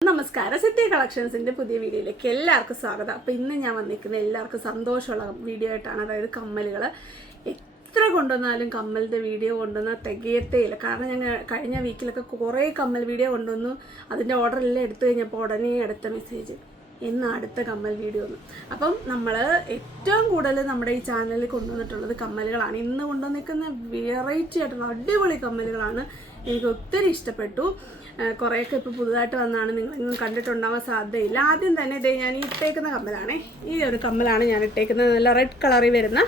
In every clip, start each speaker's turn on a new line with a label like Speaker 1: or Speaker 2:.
Speaker 1: നമസ്കാരം. സിറ്റി കളക്ഷൻസിന്റെ പുതിയ വീഡിയോയിലേക്ക് എല്ലാവർക്കും സ്വാഗതം. അപ്പോൾ ഇന്ന് ഞാൻ വന്നിരിക്കുന്ന എല്ലാവർക്കും സന്തോഷമുള്ള വീഡിയോ ആയിട്ടാണ്. അതായത് കമ്മലുകൾ എത്ര കൊണ്ടുവന്നാലും കമ്മലിന്റെ വീഡിയോ കൊണ്ടുവന്നാൽ തികയത്തേ ഇല്ല. കാരണം ഞങ്ങൾ കഴിഞ്ഞ വീക്കിലൊക്കെ കുറേ കമ്മൽ വീഡിയോ കൊണ്ടുവന്നു. അതിന്റെ ഓർഡർ എല്ലാം എടുത്തു കഴിഞ്ഞപ്പോൾ ഉടനെ അടുത്ത മെസ്സേജ് എന്ന അടുത്ത കമ്മൽ വീഡിയോ ഒന്ന് അപ്പം നമ്മൾ ഏറ്റവും കൂടുതൽ നമ്മുടെ ഈ ചാനലിൽ കൊണ്ടുവന്നിട്ടുള്ളത് കമ്മലുകളാണ്. ഇന്ന് കൊണ്ടുവന്നിരിക്കുന്ന വെറൈറ്റി ആയിട്ടുള്ള അടിപൊളി കമ്മലുകളാണ് എനിക്ക് ഒത്തിരി ഇഷ്ടപ്പെട്ടു കുറേയൊക്കെ ഇപ്പോൾ പുതുതായിട്ട് വന്നാണ്. നിങ്ങളെങ്ങും കണ്ടിട്ടുണ്ടാവാൻ സാധ്യതയില്ല. ആദ്യം തന്നെ ഇതേ ഞാൻ ഇട്ടേക്കുന്ന കമ്മലാണേ. ഈ ഒരു കമ്മലാണ് ഞാൻ ഇട്ടേക്കുന്നത്. നല്ല റെഡ് കളറിൽ വരുന്ന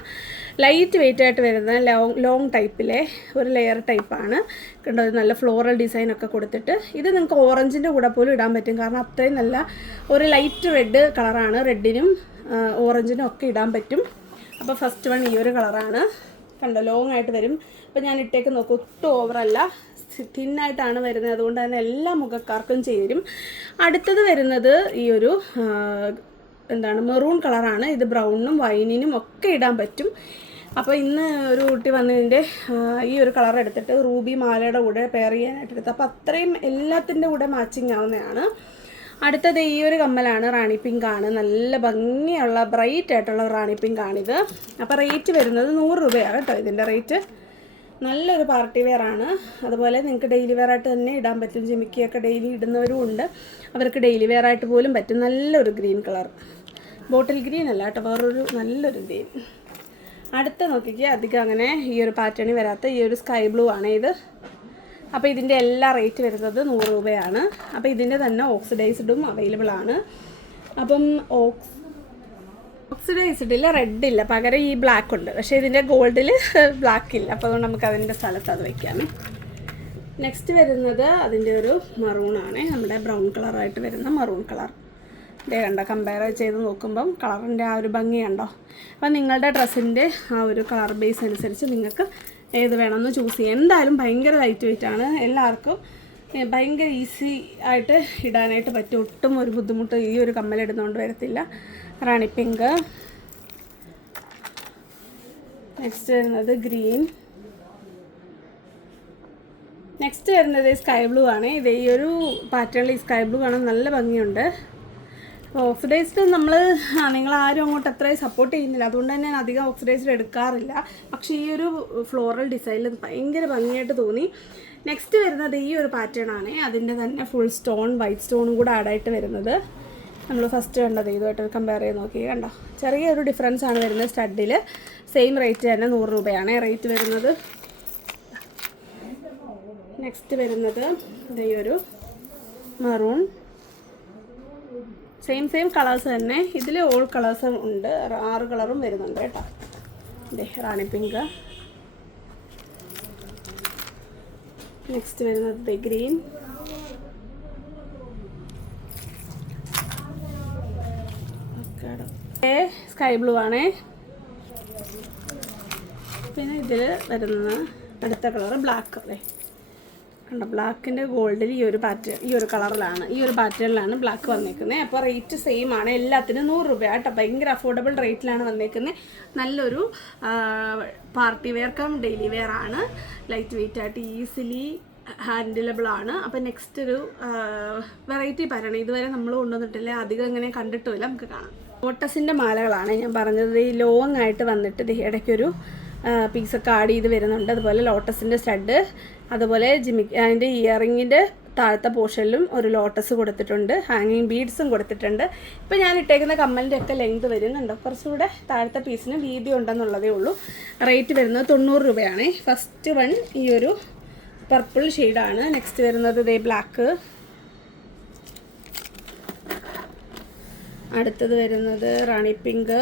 Speaker 1: ലൈറ്റ് വെയിറ്റ് ആയിട്ട് വരുന്ന ലോങ് ലോങ് ടൈപ്പിലെ ഒരു ലെയർ ടൈപ്പാണ് കണ്ടോ നല്ല ഫ്ലോറൽ ഡിസൈൻ ഒക്കെ കൊടുത്തിട്ട്. ഇത് നിങ്ങൾക്ക് ഓറഞ്ചിന്റെ കൂടെ പോലും ഇടാൻ പറ്റും. കാരണം അത്രയും നല്ല ഒരു ലൈറ്റ് റെഡ് കളറാണ് റെഡിനും ഓറഞ്ചിനും ഒക്കെ ഇടാൻ പറ്റും. അപ്പോൾ ഫസ്റ്റ് വൺ ഈ ഒരു കളറാണ് കണ്ടോ ലോങ് ആയിട്ട് വരും. അപ്പോൾ ഞാൻ ഇട്ടേക്ക് നോക്കും ഒട്ടും ഓവറല്ല തിന്നായിട്ടാണ് വരുന്നത്. അതുകൊണ്ട് തന്നെ എല്ലാ മുഖക്കാർക്കും ചേരും. അടുത്തത് വരുന്നത് ഈ ഒരു എന്താണ് മെറൂൺ കളറാണ് ഇത് ബ്രൗണിനും വൈനിനും ഒക്കെ ഇടാൻ പറ്റും. അപ്പോൾ ഇന്ന് ഒരു കുട്ടി വന്നതിന്റെ ഈ ഒരു കളർ എടുത്തിട്ട് റൂബി മാലയുടെ കൂടെ പെയർ ചെയ്യാനായിട്ട് എടുത്തു അപ്പോൾ അത്രയും എല്ലാത്തിന്റെ കൂടെ മാച്ചിങ് ആവുന്നതാണ്. അടുത്തത് ഈ ഒരു കമ്മലാണ് റാണി പിങ്ക് ആണ്. നല്ല ഭംഗിയുള്ള ബ്രൈറ്റ് ആയിട്ടുള്ള റാണി പിങ്ക് ആണിത്. അപ്പോൾ റേറ്റ് വരുന്നത് നൂറ് രൂപയാണ് കേട്ടോ ഇതിന്റെ റേറ്റ് നല്ലൊരു പാർട്ടി വെയർ ആണ്. അതുപോലെ നിങ്ങൾക്ക് ഡെയിലി വെയർ ആയിട്ട് തന്നെ ഇടാൻ പറ്റും. ജിമിക്കിയൊക്കെ ഡെയിലി ഇടുന്നവരും ഉണ്ട് അവർക്ക് ഡെയിലി വെയർ ആയിട്ട് പോലും പറ്റും. നല്ലൊരു ഗ്രീൻ കളർ ബോട്ടിൽ ഗ്രീൻ അല്ല കേട്ടോ വേറൊരു നല്ലൊരു ഗ്രീൻ അടുത്ത നോക്കിക്കുക അധികം അങ്ങനെ ഈ ഒരു പാറ്റേണിൽ വരാത്ത ഈ ഒരു സ്കൈ ബ്ലൂ ആണ് ഇത്. അപ്പോൾ ഇതിന്റെ എല്ലാ റേറ്റ് വരുന്നത് നൂറ് രൂപയാണ്. അപ്പോൾ ഇതിന്റെ തന്നെ ഓക്സിഡൈസ്ഡും അവൈലബിൾ ആണ്. അപ്പം ഓക്സ് ഓക്സിഡൈസ്ഡ് ഇല്ല റെഡ് ഇല്ല. പകരം ഈ ബ്ലാക്ക് ഉണ്ട്. പക്ഷെ ഇതിന്റെ ഗോൾഡിൽ ബ്ലാക്ക് ഇല്ല. അപ്പോൾ അതുകൊണ്ട് നമുക്ക് അതിന്റെ സ്ഥലത്ത് അത് വയ്ക്കാമേ നെക്സ്റ്റ് വരുന്നത് അതിന്റെ ഒരു മറൂൺ ആണ്. നമ്മുടെ ബ്രൗൺ കളറായിട്ട് വരുന്ന മറൂൺ കളർ ഇതേ കണ്ടോ കമ്പയർ ചെയ്ത് നോക്കുമ്പം കളറിന്റെ ആ ഒരു ഭംഗി കണ്ടോ? അപ്പം നിങ്ങളുടെ ഡ്രസ്സിന്റെ ആ ഒരു കളർ ബേസ് അനുസരിച്ച് നിങ്ങൾക്ക് ഏത് വേണമെന്ന് ചൂസ് ചെയ്യാം. എന്തായാലും ഭയങ്കര ലൈറ്റ് വെയിറ്റ് ആണ്. എല്ലാവർക്കും ഭയങ്കര ഈസി ആയിട്ട് ഇടാനായിട്ട് പറ്റും. ഒട്ടും ഒരു ബുദ്ധിമുട്ട് ഈ ഒരു കമ്മലിടുന്നതുകൊണ്ട് വരത്തില്ല. റാണി പിങ്ക്. നെക്സ്റ്റ് വരുന്നത് ഗ്രീൻ. നെക്സ്റ്റ് വരുന്നത് സ്കൈ ബ്ലൂ ആണ്. ഇത് ഈ ഒരു പാറ്റേണിൽ ഈ സ്കൈ ബ്ലൂ കാണാൻ നല്ല ഭംഗിയുണ്ട്. ഓക്സിഡൈസ്ഡ് നമ്മൾ നിങ്ങൾ ആരും അങ്ങോട്ട് അത്രയും സപ്പോർട്ട് ചെയ്യുന്നില്ല. അതുകൊണ്ട് തന്നെ ഞാൻ അധികം ഓക്സിഡൈസ്ഡ് എടുക്കാറില്ല. പക്ഷേ ഈ ഒരു ഫ്ലോറൽ ഡിസൈനിൽ ഭയങ്കര ഭംഗിയായിട്ട് തോന്നി. നെക്സ്റ്റ് വരുന്നത് ഈ ഒരു പാറ്റേൺ ആണ്. അതിന്റെ തന്നെ ഫുൾ സ്റ്റോൺ വൈറ്റ് സ്റ്റോണും കൂടെ ആഡായിട്ട് വരുന്നത്. നമ്മൾ ഫസ്റ്റ് കണ്ടത് ഇതുമായിട്ട് കമ്പയർ ചെയ്ത് നോക്കി കണ്ടോ? ചെറിയൊരു ഡിഫറൻസ് ആണ് വരുന്നത് സ്റ്റഡിൽ സെയിം റേറ്റ് തന്നെ നൂറ് രൂപയാണ് റേറ്റ് വരുന്നത്. നെക്സ്റ്റ് വരുന്നത് ഈ ഒരു മറൂൺ സെയിം സെയിം കളേഴ്സ് തന്നെ. ഇതിൽ ഓൾ കളേഴ്സും ഉണ്ട്. ആറ് കളറും വരുന്നുണ്ട് കേട്ടോ. അതെ റാണി പിങ്ക് നെക്സ്റ്റ് വരുന്നത് ഗ്രീൻ സ്കൈ ബ്ലൂ ആണേ. പിന്നെ ഇതിൽ വരുന്ന അടുത്ത കളർ ബ്ലാക്ക് അല്ലേ? കണ്ടോ ബ്ലാക്കിന്റെ ഗോൾഡിൽ ഈ ഒരു പാറ്റേൺ ഈ ഒരു കളറിലാണ്. ഈ ഒരു പാറ്റേണിലാണ് ബ്ലാക്ക് വന്നേക്കുന്നത് അപ്പോൾ റേറ്റ് സെയിം ആണ്. എല്ലാത്തിനും നൂറ് രൂപ കേട്ടോ. ഭയങ്കര അഫോർഡബിൾ റേറ്റിലാണ് വന്നേക്കുന്നത് നല്ലൊരു party wear come daily wear ആണ്. ലൈറ്റ് വെയിറ്റ് ആയിട്ട് ഈസിലി ഹാൻഡിലബിൾ ആണ്. അപ്പോൾ നെക്സ്റ്റ് ഒരു വെറൈറ്റി പറയണം. ഇതുവരെ നമ്മൾ കൊണ്ടുവന്നിട്ടില്ല? അധികം ഇങ്ങനെ കണ്ടിട്ടുമില്ല. നമുക്ക് കാണാം. ലോട്ടസിന്റെ മാലകളാണ് ഞാൻ പറഞ്ഞത്. ഈ ലോങ് ആയിട്ട് വന്നിട്ട് ഇടയ്ക്കൊരു പീസൊക്കെ ആഡ് ചെയ്ത് വരുന്നുണ്ട്. അതുപോലെ ലോട്ടസിന്റെ സ്റ്റഡ് അതുപോലെ ജിമി അതിന്റെ ഇയറിങ്ങിന്റെ താഴത്തെ പോർഷനിലും ഒരു ലോട്ടസ് കൊടുത്തിട്ടുണ്ട്. ഹാങ്ങിങ് ബീഡ്സും കൊടുത്തിട്ടുണ്ട്. ഇപ്പോൾ ഞാൻ ഇട്ടേക്കുന്ന കമ്മലിന്റെ ഒക്കെ ലെങ്ത് വരുന്നുണ്ട്. കുറച്ചുകൂടെ താഴത്തെ പീസിന് വീതി ഉണ്ടെന്നുള്ളതേ ഉള്ളൂ. റേറ്റ് വരുന്നത് തൊണ്ണൂറ് രൂപയാണ്. ഫസ്റ്റ് വൺ ഈ ഒരു പർപ്പിൾ ഷെയ്ഡാണ് നെക്സ്റ്റ് വരുന്നത് ഇതേ ബ്ലാക്ക് അടുത്തത് വരുന്നത് റാണി പിങ്ക്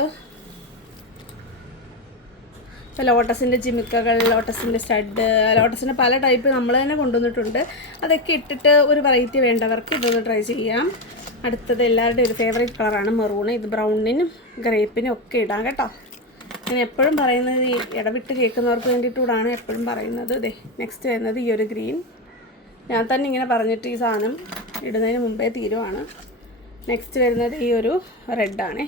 Speaker 1: ഇപ്പോൾ ലോട്ടസിന്റെ ജിമിക്കകൾ ലോട്ടസിന്റെ സ്റ്റഡ് ലോട്ടസിന്റെ പല ടൈപ്പ് നമ്മൾ തന്നെ കൊണ്ടുവന്നിട്ടുണ്ട്. അതൊക്കെ ഇട്ടിട്ട് ഒരു വെറൈറ്റി വേണ്ടവർക്ക് ഇതൊന്ന് ട്രൈ ചെയ്യാം. അടുത്തത് എല്ലാവരുടെയും ഒരു ഫേവറേറ്റ് കളറാണ് മെറൂൺ ഇത് ബ്രൗണിനും ഗ്രേപ്പിനും ഒക്കെ ഇടാം കേട്ടോ. ഞാൻ എപ്പോഴും പറയുന്നത് ഈ ഇടവിട്ട് കേൾക്കുന്നവർക്ക് വേണ്ടിയിട്ടൂടാണ് എപ്പോഴും പറയുന്നത്. ദേ നെക്സ്റ്റ് വരുന്നത് ഈ ഒരു ഗ്രീൻ ഞാൻ തന്നെ ഇങ്ങനെ പറഞ്ഞിട്ട് ഈ സാധനം ഇടുന്നതിന് മുമ്പേ തീരുവാണ്. നെക്സ്റ്റ് വരുന്നത് ഈ ഒരു റെഡാണേ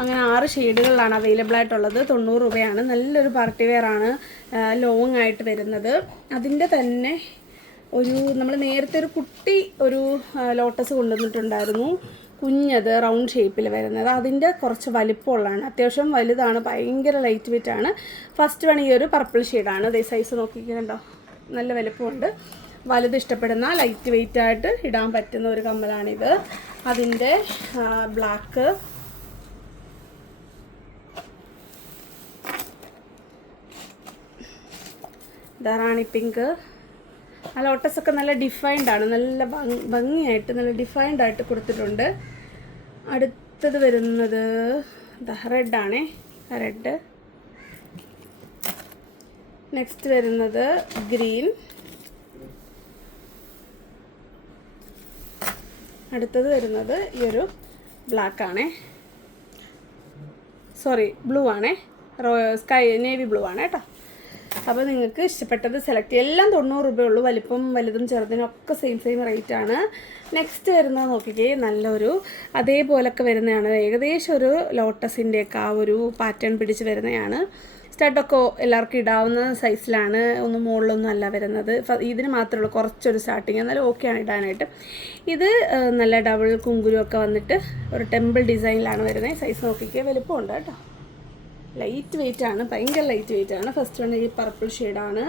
Speaker 1: അങ്ങനെ ആറ് ഷെയ്ഡുകളിലാണ് അവൈലബിൾ ആയിട്ടുള്ളത് തൊണ്ണൂറ് രൂപയാണ്. നല്ലൊരു പാർട്ടി വെയർ ആണ് ലോങ് ആയിട്ട് വരുന്നത്. അതിന്റെ തന്നെ ഒരു നമ്മൾ നേരത്തെ ഒരു കുട്ടി ഒരു ലോട്ടസ് കൊണ്ടുവന്നിട്ടുണ്ടായിരുന്നു. കുഞ്ഞത് റൗണ്ട് ഷേപ്പിൽ വരുന്നത്. അതിന്റെ കുറച്ച് വലിപ്പമുള്ളതാണ്. അത്യാവശ്യം വലുതാണ് ഭയങ്കര ലൈറ്റ് വെയിറ്റ് ആണ്. ഫസ്റ്റ് വൺ ഈ ഒരു പർപ്പിൾ ഷെയ്ഡാണ്. അതേ സൈസ് നോക്കിക്കുന്നുണ്ടോ നല്ല വലിപ്പമുണ്ട്. വലുത് ഇഷ്ടപ്പെടുന്ന ലൈറ്റ് വെയിറ്റ് ആയിട്ട് ഇടാൻ പറ്റുന്ന ഒരു കമ്മലാണിത്. അതിന്റെ ബ്ലാക്ക് റാണി പിങ്ക്. ആ ഒട്ടസൊക്കെ നല്ല ഡിഫൈൻഡ് ആണ്. നല്ല ഭംഗിയായിട്ട് നല്ല ഡിഫൈൻഡ് ആയിട്ട് കൊടുത്തിട്ടുണ്ട്. അടുത്തത് വരുന്നത് റെഡ് ആണേ. റെഡ് നെക്സ്റ്റ് വരുന്നത് ഗ്രീൻ അടുത്തത് വരുന്നത് ഈ ഒരു ബ്ലാക്ക് ആണേ. സോറി ബ്ലൂ ആണേ. സ്കൈ നേവി ബ്ലൂ ആണ് കേട്ടോ അപ്പോൾ നിങ്ങൾക്ക് ഇഷ്ടപ്പെട്ടത് സെലക്ട് ചെയ്യാം. എല്ലാം തൊണ്ണൂറ് രൂപയുള്ളൂ. വലിപ്പം വലുതും ചെറുതിനും ഒക്കെ സെയിം സെയിം റേറ്റ് ആണ്. നെക്സ്റ്റ് വരുന്നത് നോക്കിക്കേ. നല്ലൊരു അതേപോലൊക്കെ വരുന്നതാണ്. ഏകദേശം ഒരു ലോട്ടസിന്റെയൊക്കെ ആ ഒരു പാറ്റേൺ പിടിച്ച് വരുന്നതാണ് സ്റ്റഡൊക്കെ എല്ലാവർക്കും ഇടാവുന്ന സൈസിലാണ് ഒന്നും മുകളിലൊന്നും അല്ല വരുന്നത്. ഇതിന് മാത്രമേ ഉള്ളൂ. കുറച്ചൊരു സ്റ്റാർട്ടിങ് എന്നാലും ഓക്കെയാണ് ഇടാനായിട്ട്. ഇത് നല്ല ഡബിൾ കുങ്കുരുമൊക്കെ വന്നിട്ട് ഒരു ടെമ്പിൾ ഡിസൈനിലാണ് വരുന്നത്. സൈസ് നോക്കിക്കുക വലുപ്പമുണ്ട് കേട്ടോ. ലൈറ്റ് വെയിറ്റ് ആണ് ഭയങ്കര ലൈറ്റ് വെയിറ്റ് ആണ്. ഫസ്റ്റ് വൺ ഈ പർപ്പിൾ ഷെയ്ഡാണ്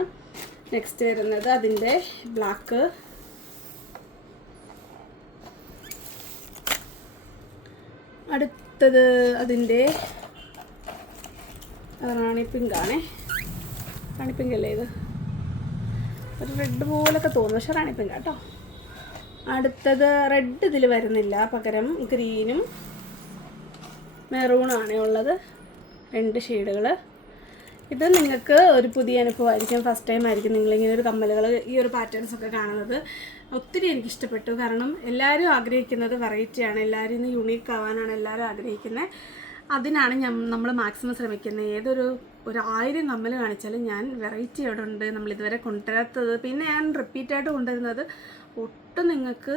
Speaker 1: നെക്സ്റ്റ് വരുന്നത് അതിന്റെ ബ്ലാക്ക് അടുത്തത് അതിന്റെ റാണി പിങ്ക് ആണേ. റാണി പിങ്ക് അല്ലേ ഇത്? ഒരു റെഡ് പോലൊക്കെ തോന്നുന്നു. പക്ഷെ റാണി പിങ്ക് കേട്ടോ അടുത്തത് റെഡ് ഇതിൽ വരുന്നില്ല. പകരം ഗ്രീനും മെറൂണാണേ ഉള്ളത്. രണ്ട് ഷെയ്ഡുകൾ. ഇത് നിങ്ങൾക്ക് ഒരു പുതിയ അനുഭവമായിരിക്കും. ഫസ്റ്റ് ടൈം ആയിരിക്കും നിങ്ങളിങ്ങനെ ഒരു കമ്മലുകൾ ഈ ഒരു പാറ്റേൺസ് ഒക്കെ കാണുന്നത്. ഒത്തിരി എനിക്ക് ഇഷ്ടപ്പെട്ടു. കാരണം എല്ലാവരും ആഗ്രഹിക്കുന്നത് വെറൈറ്റിയാണ് എല്ലാവരും ഇന്ന് യുണീക്ക് ആവാനാണ് എല്ലാവരും ആഗ്രഹിക്കുന്നത് അതിനാണ് ഞാൻ നമ്മൾ മാക്സിമം ശ്രമിക്കുന്നത് ഏതൊരു ഒരു ആയിരം കമ്മൽ കാണിച്ചാലും ഞാൻ വെറൈറ്റി എവിടെ ഉണ്ട്. നമ്മൾ ഇതുവരെ കൊണ്ടുവരാത്തത്. പിന്നെ ഞാൻ റിപ്പീറ്റായിട്ട് കൊണ്ടുവരുന്നത് ഒട്ടും നിങ്ങൾക്ക്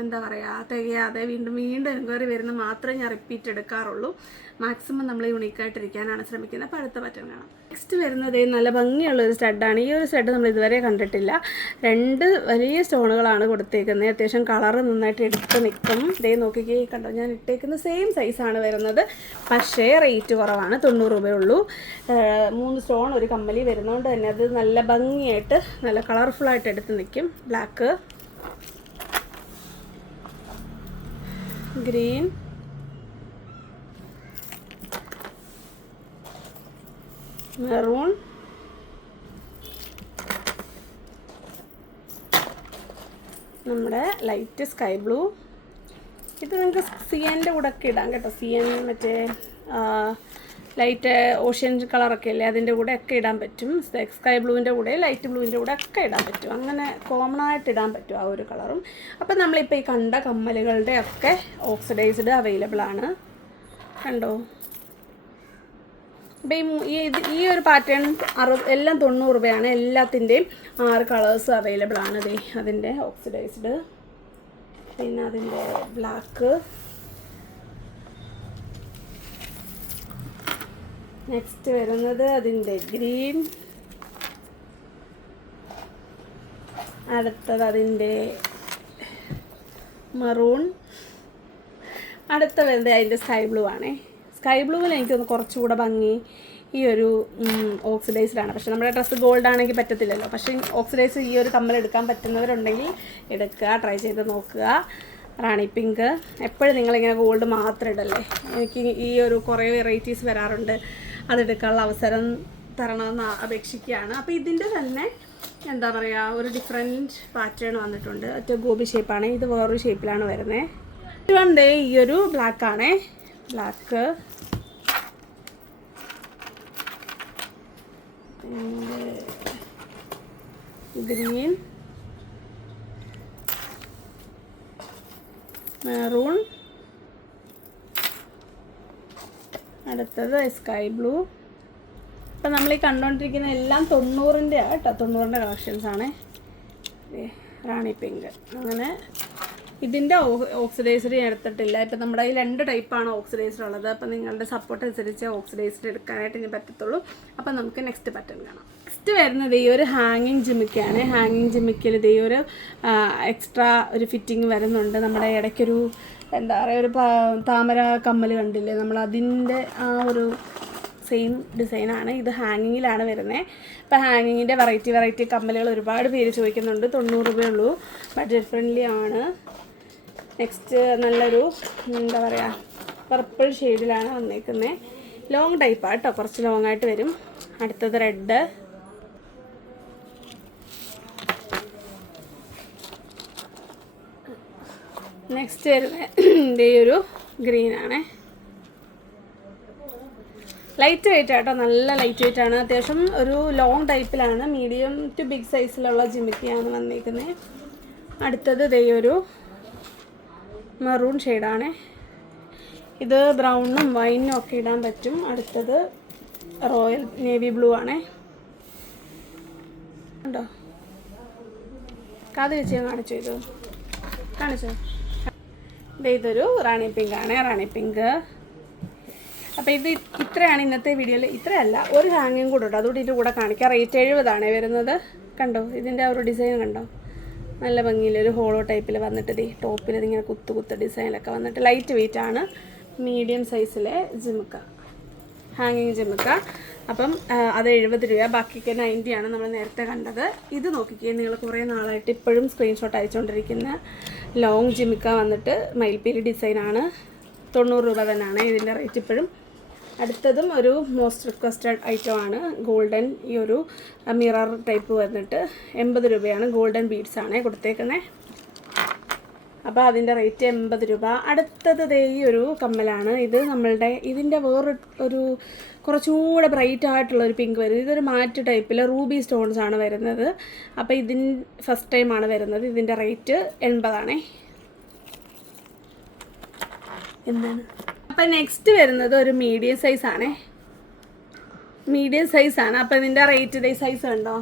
Speaker 1: എന്താ പറയുക തികയാതെ വീണ്ടും വീണ്ടും എൻക്വയറി വരുന്ന മാത്രമേ ഞാൻ റിപ്പീറ്റ് എടുക്കാറുള്ളൂ. മാക്സിമം നമ്മൾ യുണീക്കായിട്ടിരിക്കാനാണ് ശ്രമിക്കുന്നത്. അപ്പോൾ അടുത്ത പറ്റം കാണാം. നെക്സ്റ്റ് വരുന്നത് നല്ല ഭംഗിയുള്ള ഒരു സ്റ്റഡാണ് ഈ ഒരു സ്റ്റഡ് നമ്മൾ ഇതുവരെ കണ്ടിട്ടില്ല. രണ്ട് വലിയ സ്റ്റോണുകളാണ് കൊടുത്തേക്കുന്നത്. അത്യാവശ്യം കളറ് നന്നായിട്ട് എടുത്ത് നിൽക്കും. ഇതേ നോക്കിക്കേ കണ്ടോ ഞാൻ ഇട്ടേക്കുന്ന സെയിം സൈസാണ് വരുന്നത്. പക്ഷേ റേറ്റ് കുറവാണ്. തൊണ്ണൂറ് രൂപയുള്ളൂ മൂന്ന് സ്റ്റോൺ ഒരു കമ്മലി വരുന്നതുകൊണ്ട് തന്നെ അത് നല്ല ഭംഗിയായിട്ട് നല്ല കളർഫുള്ളായിട്ട് എടുത്ത് നിൽക്കും. Black green maroon. നമ്മുടെ ലൈറ്റ് സ്കൈ ബ്ലൂ ഇത് നിങ്ങൾക്ക് സി എന്റെ കൂടെ ഒക്കെ ഇടാം കേട്ടോ. സി എൻ മറ്റേ ലൈറ്റ് ഓഷ്യൻ കളറൊക്കെ അല്ലേ അതിന്റെ കൂടെ ഒക്കെ ഇടാൻ പറ്റും. സ്കൈ ബ്ലൂവിന്റെ കൂടെ ലൈറ്റ് ബ്ലൂവിന്റെ കൂടെ ഒക്കെ ഇടാൻ പറ്റും. അങ്ങനെ കോമൺ ആയിട്ട് ഇടാൻ പറ്റും ആ ഒരു കളറും. അപ്പം നമ്മളിപ്പോൾ ഈ കണ്ട കമ്മലുകളുടെ ഒക്കെ ഓക്സിഡൈസ്ഡ് അവൈലബിൾ ആണ്. കണ്ടോ? അപ്പം ഈ ഈ ഒരു പാറ്റേൺ അറു എല്ലാം തൊണ്ണൂറ് രൂപയാണ്. എല്ലാത്തിന്റെയും ആറ് കളേഴ്സ് അവൈലബിൾ ആണ് അതിന്റെ ഓക്സിഡൈസ്ഡ് പിന്നെ അതിന്റെ ബ്ലാക്ക് നെക്സ്റ്റ് വരുന്നത് അതിന്റെ ഗ്രീൻ അടുത്തത് അതിന്റെ മറൂൺ അടുത്ത വരുന്നത് അതിന്റെ സ്കൈ ബ്ലൂ ആണേ. സ്കൈ ബ്ലൂവിൽ എനിക്കൊന്ന് കുറച്ചുകൂടെ ഭംഗി ഈ ഒരു ഓക്സിഡൈസ്ഡാണ് പക്ഷെ നമ്മുടെ ഡ്രസ്സ് ഗോൾഡ് ആണെങ്കിൽ പറ്റത്തില്ലല്ലോ. പക്ഷേ ഓക്സിഡൈസ് ഈ ഒരു കമ്മൽ എടുക്കാൻ പറ്റുന്നവരുണ്ടെങ്കിൽ എടുക്കുക ട്രൈ ചെയ്ത് നോക്കുക. റാണി പിങ്ക്. എപ്പോഴും നിങ്ങളിങ്ങനെ ഗോൾഡ് മാത്രം ഇടല്ലേ? എനിക്ക് ഈ ഒരു കുറേ വെറൈറ്റീസ് വരാറുണ്ട്. അതെടുക്കാനുള്ള അവസരം തരണമെന്ന് അപേക്ഷിക്കുകയാണ്. അപ്പോൾ ഇതിന്റെ തന്നെ എന്താ പറയുക ഒരു ഡിഫറെന്റ് പാറ്റേൺ വന്നിട്ടുണ്ട്. ഒറ്റ ഗോപി ഷേപ്പാണ് ഇത് വേറൊരു ഷേപ്പിലാണ് വരുന്നത് ഇതുകൊണ്ട് ഈ ഒരു ബ്ലാക്ക് ആണേ. Black green maroon. അടുത്തത് സ്കൈ ബ്ലൂ. ഇപ്പം നമ്മൾ ഈ കണ്ടുകൊണ്ടിരിക്കുന്ന എല്ലാം തൊണ്ണൂറിന്റെ കേട്ടോ തൊണ്ണൂറിന്റെ കളക്ഷൻസ് ആണ്. റാണി പിങ്ക്. അങ്ങനെ ഇതിന്റെ ഓക്സിഡൈസർ എടുത്തിട്ടില്ല. ഇപ്പം നമ്മുടെ കയ്യിൽ രണ്ട് ടൈപ്പാണ് ഓക്സിഡൈസർ ഉള്ളത്. അപ്പം നിങ്ങളുടെ സപ്പോർട്ട് അനുസരിച്ച് ഓക്സിഡൈസർ എടുക്കാനായിട്ട് ഇനി പറ്റത്തുള്ളൂ. അപ്പം നമുക്ക് നെക്സ്റ്റ് പാറ്റേൺ കാണാം. നെക്സ്റ്റ് വരുന്നത് ഈ ഒരു ഹാങ്ങിങ് ജിമിക്കാണ് ഹാങ്ങിങ് ജിമിക്കിൽ ഇത് ഈ ഒരു എക്സ്ട്രാ ഒരു ഫിറ്റിംഗ് വരുന്നുണ്ട്. നമ്മുടെ ഇടയ്ക്കൊരു എന്താ പറയുക ഒരു താമര കമ്മൽ കണ്ടില്ലേ? നമ്മൾ അതിന്റെ ആ ഒരു സെയിം ഡിസൈനാണ് ഇത് ഹാങ്ങിങ്ങിലാണ് വരുന്നത് അപ്പോൾ ഹാങ്ങിങ്ങിന്റെ വെറൈറ്റി വെറൈറ്റി കമ്മലുകൾ ഒരുപാട് പേര് ചോദിക്കുന്നുണ്ട്. തൊണ്ണൂറ് രൂപയുള്ളൂ ബഡ്ജറ്റ് ഫ്രണ്ട്ലി ആണ്. നെക്സ്റ്റ് നല്ലൊരു എന്താ പറയുക പർപ്പിൾ ഷെയ്ഡിലാണ് വന്നേക്കുന്നത് ലോങ് ടൈപ്പാണ് കേട്ടോ കുറച്ച് ലോങ് ആയിട്ട് വരും. അടുത്തത് റെഡ് നെക്സ്റ്റ് വരുന്നത് ഇതേ ഒരു ഗ്രീനാണേ ലൈറ്റ് വെയിറ്റ് ആട്ടോ നല്ല ലൈറ്റ് വെയിറ്റ് ആണ്. അത്യാവശ്യം ഒരു ലോങ് ടൈപ്പിലാണ് മീഡിയം ടു ബിഗ് സൈസിലുള്ള ജിമിക്കിയാണ് വന്നിരിക്കുന്നത് അടുത്തത് ഇതേ ഒരു മെറൂൺ ഷെയ്ഡാണ് ഇത് ബ്രൗണും വൈനും ഒക്കെ ഇടാൻ പറ്റും. അടുത്തത് റോയൽ നേവി ബ്ലൂ ആണ്. ഉണ്ടോ? കാത് വെച്ച് ഞാൻ കാണിച്ചു ഇത് കാണിച്ചോ? ദേ ഇതൊരു റാണി പിങ്ക് ആണ്. റാണി പിങ്ക്. അപ്പോൾ ഇത് ഇത്രയാണ് ഇന്നത്തെ വീഡിയോയിൽ ഇത്രയല്ല ഒരു ഹാങ്ങിങ് കൂടെ ഉണ്ട്. അതുകൊണ്ട് ഇതിന്റെ കൂടെ കാണിക്കാം. റേറ്റ് എഴുപതാണ് വരുന്നത്. കണ്ടോ? ഇതിന്റെ ഒരു ഡിസൈൻ കണ്ടോ? നല്ല ഭംഗിയിൽ ഒരു ഹോളോ ടൈപ്പിൽ വന്നിട്ട് ദേ ടോപ്പിൽ ഇതിങ്ങനെ കുത്തു കുത്ത് ഡിസൈനിലൊക്കെ വന്നിട്ട് ലൈറ്റ് വെയിറ്റ് ആണ്. മീഡിയം സൈസിലെ ജിമുക്ക. ഹാങ്ങിങ് ജിമുക്ക. അപ്പം അത് എഴുപത് രൂപ. ബാക്കിയൊക്കെ നയന്റി ആണ് നമ്മൾ നേരത്തെ കണ്ടത്. ഇത് നോക്കിക്കേ നിങ്ങൾ കുറേ നാളായിട്ട് ഇപ്പോഴും സ്ക്രീൻഷോട്ട് അയച്ചുകൊണ്ടിരിക്കുന്ന ലോങ് ജിമിക്ക വന്നിട്ട് മയിൽപ്പീലി ഡിസൈനാണ്. തൊണ്ണൂറ് രൂപ തന്നെയാണ് ഇതിന്റെ റേറ്റ് ഇപ്പോഴും. അടുത്തതും ഒരു മോസ്റ്റ് റിക്വസ്റ്റഡ് ഐറ്റം ആണ്. ഗോൾഡൻ ഈ ഒരു മിറർ ടൈപ്പ് വന്നിട്ട് എൺപത് രൂപയാണ്. ഗോൾഡൻ ബീഡ്സ് ആണ് കൊടുത്തേക്കുന്നത് അപ്പോൾ അതിന്റെ റേറ്റ് എൺപത് രൂപ. അടുത്തത് ദേ ഈ ഒരു കമ്മലാണ്. ഇത് നമ്മളുടെ ഇതിന്റെ വേറെ ഒരു കുറച്ചുകൂടെ ബ്രൈറ്റ് ആയിട്ടുള്ള ഒരു പിങ്ക് വരുന്നത്. ഇതൊരു മാറ്റ് ടൈപ്പിൽ റൂബി സ്റ്റോൺസ് ആണ് വരുന്നത്. അപ്പോൾ ഇതിൻ ഫസ്റ്റ് ടൈമാണ് വരുന്നത്. ഇതിന്റെ റേറ്റ് എൺപതാണേ. എന്താണ്? അപ്പം നെക്സ്റ്റ് വരുന്നത് ഒരു മീഡിയം സൈസ് ആണേ. മീഡിയം സൈസ് ആണ്. അപ്പോൾ ഇതിന്റെ റേറ്റ് ഇതേ സൈസ് കണ്ടോ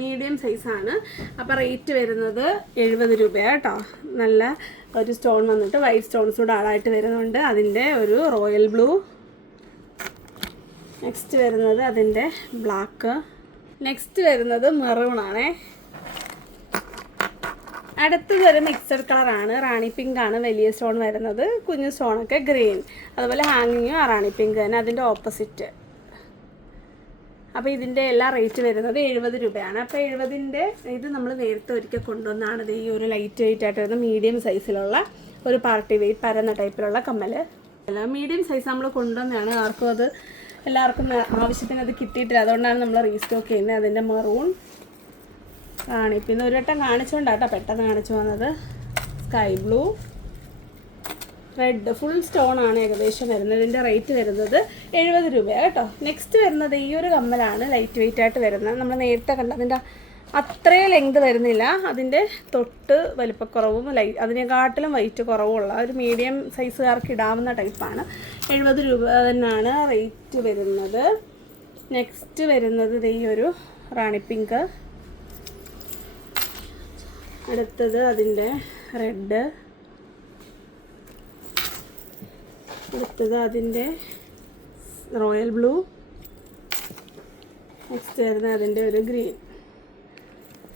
Speaker 1: മീഡിയം സൈസാണ്. അപ്പോൾ റേറ്റ് വരുന്നത് എഴുപത് രൂപയാണ് കേട്ടോ. നല്ല ഒരു സ്റ്റോൺ വന്നിട്ട് വൈറ്റ് സ്റ്റോൺസ് കൂടെ ആളായിട്ട് വരുന്നുണ്ട്. അതിന്റെ ഒരു റോയൽ ബ്ലൂ. നെക്സ്റ്റ് വരുന്നത് അതിന്റെ ബ്ലാക്ക്. നെക്സ്റ്റ് വരുന്നത് മെറൂണാണേ അടുത്തത് ഒരു മിക്സഡ് കളറാണ് റാണി പിങ്ക് ആണ് വലിയ സ്റ്റോൺ വരുന്നത്. കുഞ്ഞു സ്റ്റോണൊക്കെ ഗ്രീൻ. അതുപോലെ ഹാങ്ങിങ്ങും റാണി പിങ്ക് തന്നെ. അതിന്റെ ഓപ്പോസിറ്റ്. അപ്പോൾ ഇതിന്റെ എല്ലാ റേറ്റ് വരുന്നത് എഴുപത് രൂപയാണ്. അപ്പോൾ എഴുപതിന്റെ ഇത് നമ്മൾ നേരത്തെ ഒരിക്കൽ കൊണ്ടുവന്നാണ് ഈ ഒരു ലൈറ്റ് വെയിറ്റ് ആയിട്ട് വരുന്ന മീഡിയം സൈസിലുള്ള ഒരു പാർട്ടി വെയിറ്റ് പരന്ന ടൈപ്പിലുള്ള കമ്മൽ മീഡിയം സൈസ് നമ്മൾ കൊണ്ടുവന്നതാണ്. ആർക്കും അത് എല്ലാവർക്കും ആവശ്യത്തിന് അത് കിട്ടിയിട്ടില്ല. അതുകൊണ്ടാണ് നമ്മൾ റീസ്റ്റോക്ക് ചെയ്യുന്നത്. അതിന്റെ മെറൂൺ പിന്നെ ഒരു വട്ടം കാണിച്ചുകൊണ്ടാട്ടോ പെട്ടെന്ന് കാണിച്ചു വന്നത്. Sky blue red full stone ആണ് ഏകദേശം വരുന്നത് ഇതിന്റെ റേറ്റ് വരുന്നത് എഴുപത് രൂപയാണ് കേട്ടോ. നെക്സ്റ്റ് വരുന്നത് ഈ ഒരു കമ്മലാണ് ലൈറ്റ് വെയിറ്റ് ആയിട്ട് വരുന്നത്. നമ്മൾ നേരത്തെ കണ്ട അതിന്റെ അത്രയും ലെങ്ത് വരുന്നില്ല. അതിന്റെ തൊട്ട് വലിപ്പക്കുറവും ലൈ അതിനെക്കാട്ടിലും വെയിറ്റ് കുറവുള്ള ഒരു മീഡിയം സൈസുകാർക്ക് ഇടാവുന്ന ടൈപ്പാണ് എഴുപത് രൂപ തന്നെയാണ് റേറ്റ് വരുന്നത്. നെക്സ്റ്റ് വരുന്നത് ഈ ഒരു റാണി പിങ്ക് അടുത്തത് അതിന്റെ റെഡ് അടുത്തത് അതിന്റെ റോയൽ ബ്ലൂ. നെക്സ്റ്റ് വരുന്നത് അതിന്റെ ഒരു ഗ്രീൻ.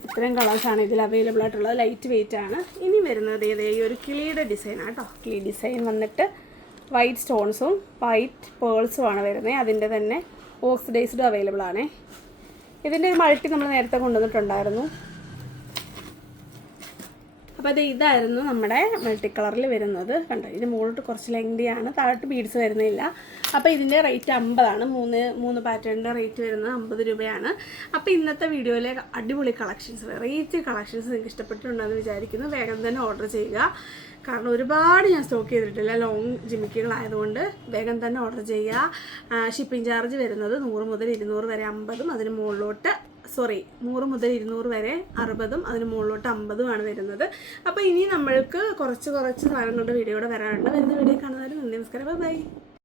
Speaker 1: ഇത്രയും കളേഴ്സാണ് ഇതിൽ അവൈലബിൾ ആയിട്ടുള്ളത്. ലൈറ്റ് വെയിറ്റ് ആണ്. ഇനി വരുന്നത് ഏതേ? ഈ ഒരു കിളിയുടെ ആണ് കേട്ടോ. കിളി ഡിസൈൻ വന്നിട്ട് വൈറ്റ് സ്റ്റോൺസും വൈറ്റ് പേൾസും ആണ് വരുന്നത്. അതിന്റെ തന്നെ ഓക്സിഡൈസ്ഡും അവൈലബിൾ ആണേ. ഇതിന്റെ മൾട്ടി നമ്മൾ നേരത്തെ കൊണ്ടുവന്നിട്ടുണ്ടായിരുന്നു. അപ്പോൾ അത് ഇതായിരുന്നു നമ്മുടെ മൾട്ടി കളറിൽ വരുന്നത്. കണ്ടോ? ഇത് മുകളിലോട്ട് കുറച്ച് ലെങ്തിയാണ് താഴോട്ട് ബീഡ്സ് വരുന്നില്ല. അപ്പോൾ ഇതിന്റെ റേറ്റ് അമ്പതാണ്. മൂന്ന് മൂന്ന് പാറ്റേണിന്റെ റേറ്റ് വരുന്നത് അമ്പത് രൂപയാണ്. അപ്പോൾ ഇന്നത്തെ വീഡിയോയിലെ അടിപൊളി കളക്ഷൻസ് വെറൈറ്റി കളക്ഷൻസ് നിങ്ങൾക്ക് ഇഷ്ടപ്പെട്ടിട്ടുണ്ടെന്ന് വിചാരിക്കുന്നു. വേഗം തന്നെ ഓർഡർ ചെയ്യുക. കാരണം ഒരുപാട് ഞാൻ സ്റ്റോക്ക് ചെയ്തിട്ടില്ല. ലോങ് ജിമിക്കുകളായതുകൊണ്ട് വേഗം തന്നെ ഓർഡർ ചെയ്യുക. ഷിപ്പിംഗ് ചാർജ് വരുന്നത് നൂറ് മുതൽ ഇരുന്നൂറ് വരെ അമ്പതും അതിന് മുകളിലോട്ട് സോറി നൂറ് മുതൽ ഇരുന്നൂറ് വരെ അറുപതും അതിന് മുകളിലോട്ട് അമ്പതുമാണ് വരുന്നത്. അപ്പോൾ ഇനി നമ്മൾക്ക് കുറച്ച് കുറച്ച് സാധനങ്ങളുടെ വീഡിയോ കൂടെ വരാനുണ്ട്. വരുന്ന വീഡിയോ കാണുന്നവരും നന്ദി നമസ്കാരം. ബൈ